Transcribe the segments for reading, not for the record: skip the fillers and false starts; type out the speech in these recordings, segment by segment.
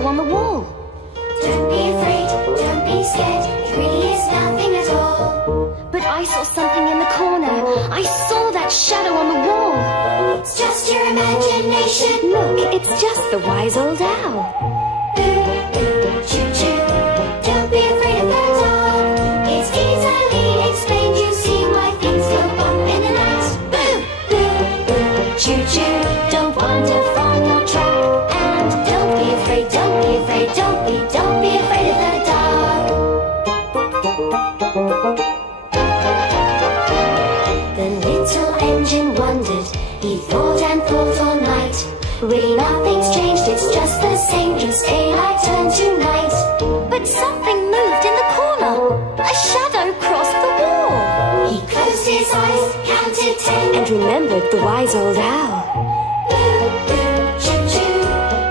shadow on the wall. Don't be afraid, don't be scared, it really is nothing at all. But I saw something in the corner. I saw that shadow on the wall. It's just your imagination. Look, it's just the wise old owl. Choo-choo, don't be afraid of the dark. It's easily explained, you see why things go bump in the night. Boo, boo, boo, choo-choo, don't wander from your track. And don't be afraid, don't be afraid, don't be afraid of the dark. The little engine wondered, he thought and thought all night. Really nothing's changed, it's just the same, just daylight turned to night. But something moved in the corner. A shadow crossed the wall. He closed his eyes, counted 10, And remembered the wise old owl. boo, boo, choo-choo,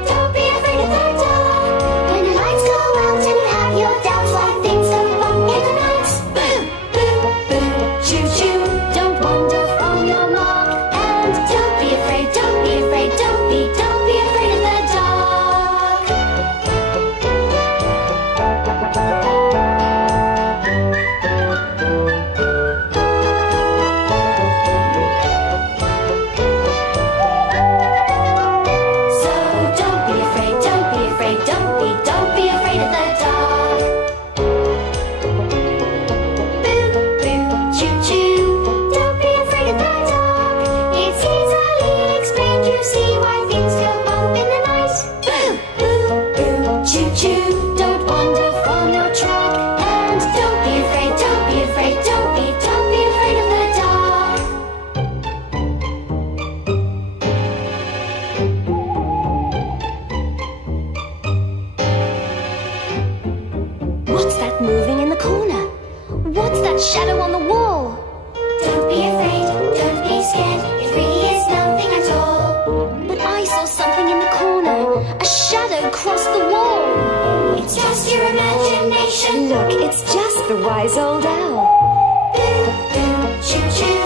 don't be afraid of the dark. When the lights go out and you have your doubts, why things go bump in the night. Boo, boo, boo, choo-choo, don't wander from your mark. And don't be afraid, don't be afraid, don't be afraid of the dark. So don't be afraid, don't be afraid, don't be afraid of the dark. Boo, boo, choo-choo, don't be afraid of the dark. It's easily explained, you see why things go bump in the night. Boo, boo, boo, choo-choo, don't wander from your track. And don't be afraid, don't be afraid, don't be afraid of the dark. What's that moving in the corner? What's that shadow on the wall? Don't be afraid, don't be scared, it really is nothing at all. But I saw something in the corner. A shadow crossed the wall. It's just your imagination. Look, it's just the wise old owl. Boo, boo, choo-choo,